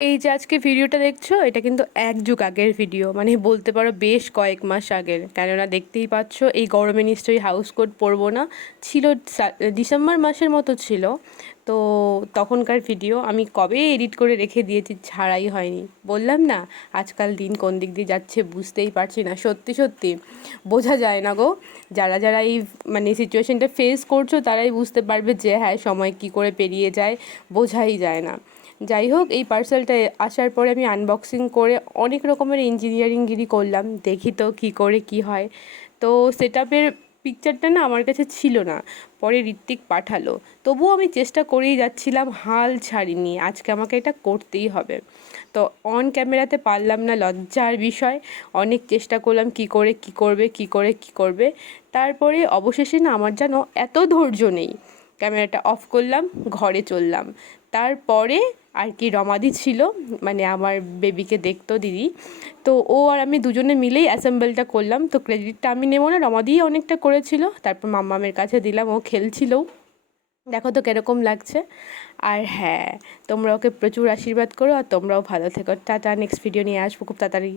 এই যে আজকে ভিডিওটা দেখছো, এটা কিন্তু এক যুগ আগের ভিডিও, মানে বলতে পারো বেশ কয়েক মাস আগের। কেননা দেখতেই পাচ্ছ এই গরমে নিশ্চয়ই হাউস কোট পরবো না। ছিল ডিসেম্বর মাসের মতো ছিল। তো তখনকার ভিডিও আমি কবে এডিট করে রেখে দিয়েছি, ছাড়াই হয়নি। বললাম না, আজকাল দিন কোন দিক দিয়ে যাচ্ছে বুঝতেই পারছি না। সত্যি সত্যি বোঝা যায় না গো। যারা যারা এই মানে সিচুয়েশনটা ফেস করছো তারাই বুঝতে পারবে যে হ্যাঁ, সময় কি করে পেরিয়ে যায় বোঝাই যায় না। যাই হোক, এই পার্সেলটা আসার পরে আমি আনবক্সিং করে অনেক রকমের ইঞ্জিনিয়ারিংগিরি করলাম, দেখি তো কী করে কি হয়। তো সেটআপের পিকচারটা না আমার কাছে ছিল না, পরে ঋত্বিক পাঠালো। তবুও আমি চেষ্টা করেই যাচ্ছিলাম, হাল ছাড়িনি, আজকে আমাকে এটা করতেই হবে। তো অন ক্যামেরাতে পারলাম না, লজ্জার বিষয়। অনেক চেষ্টা করলাম কী করে কী করবে কী করে কী করবে। তারপরে অবশেষে না আমার যেন এত ধৈর্য নেই, ক্যামেরাটা অফ করলাম, ঘরে চললাম। তারপরে আর কি রমাদি ছিল, মানে আমার বেবিকে দেখতো দিদি। তো ও আর আমি দুজনে মিলেই অ্যাসেম্বলটা করলাম। তো ক্রেডিটটা আমি নেবো না, রমাদিই অনেকটা করেছিল। তারপর মাম্মামের কাছে দিলাম, ও খেলছিলও। দেখো তো কীরকম লাগছে। আর হ্যাঁ, তোমরা ওকে প্রচুর আশীর্বাদ করো, আর তোমরাও ভালো থেকো। টাটা, নেক্সট ভিডিও নিয়ে আসবো খুব তাড়াতাড়ি।